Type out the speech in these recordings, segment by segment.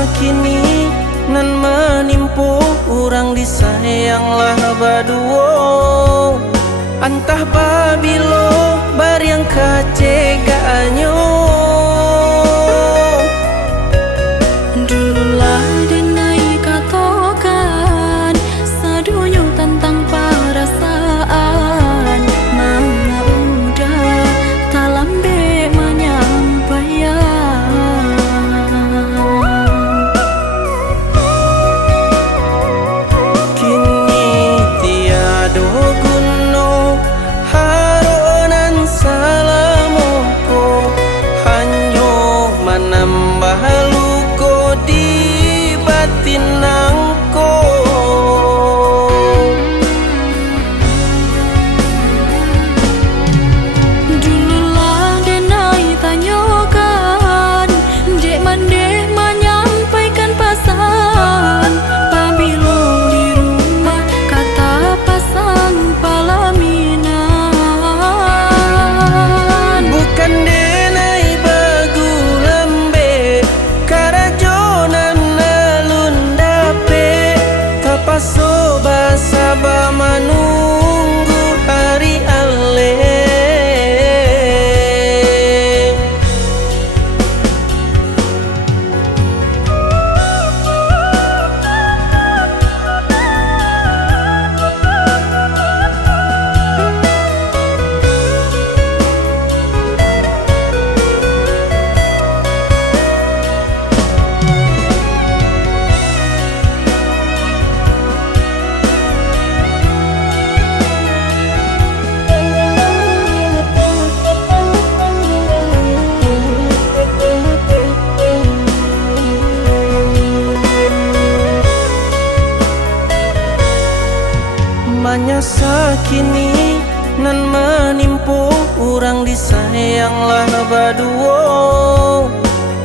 sakini nan menimpu urang disayanglah baduo antah babilo bariang kacegaanyo dululah denai katokan sadunyo tentang perasaan manga udah talambe menyampaikan kini tiado guno haronan salamoko hanyo menambah luko di batinangko dululah denai tanyakan dek mandeh menyampaikan pesan pabilo di rumah kata pasang palaminan bukan denai bagu lembe karajonan nalun dape tapaso basaba manunggu hari ale Manya sakini nan menimpu urang disayanglah baduo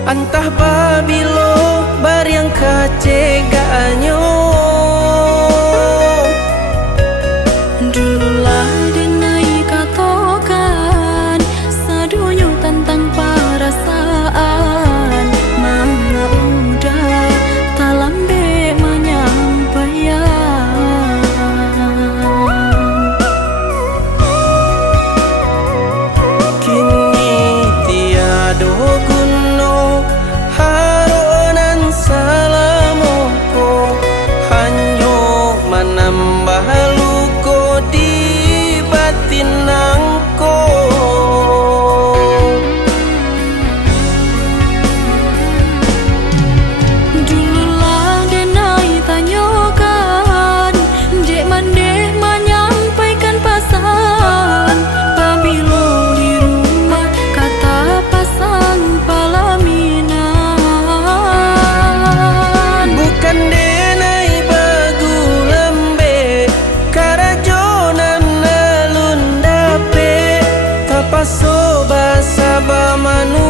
antah babilo bariang kacegaanyo dululah denai katokan sadunyo tentang perasaan manga udah talambe menyampaikan kini tiado guno haronan salamoko hanyo menambah luko di batinangko dululah denai tanyakan dek mandeh menyampaikan pesan pabilo di rumah kata pasang palaminan bukan denai bagu lembe karajonan nalun dape tapaso basaba manu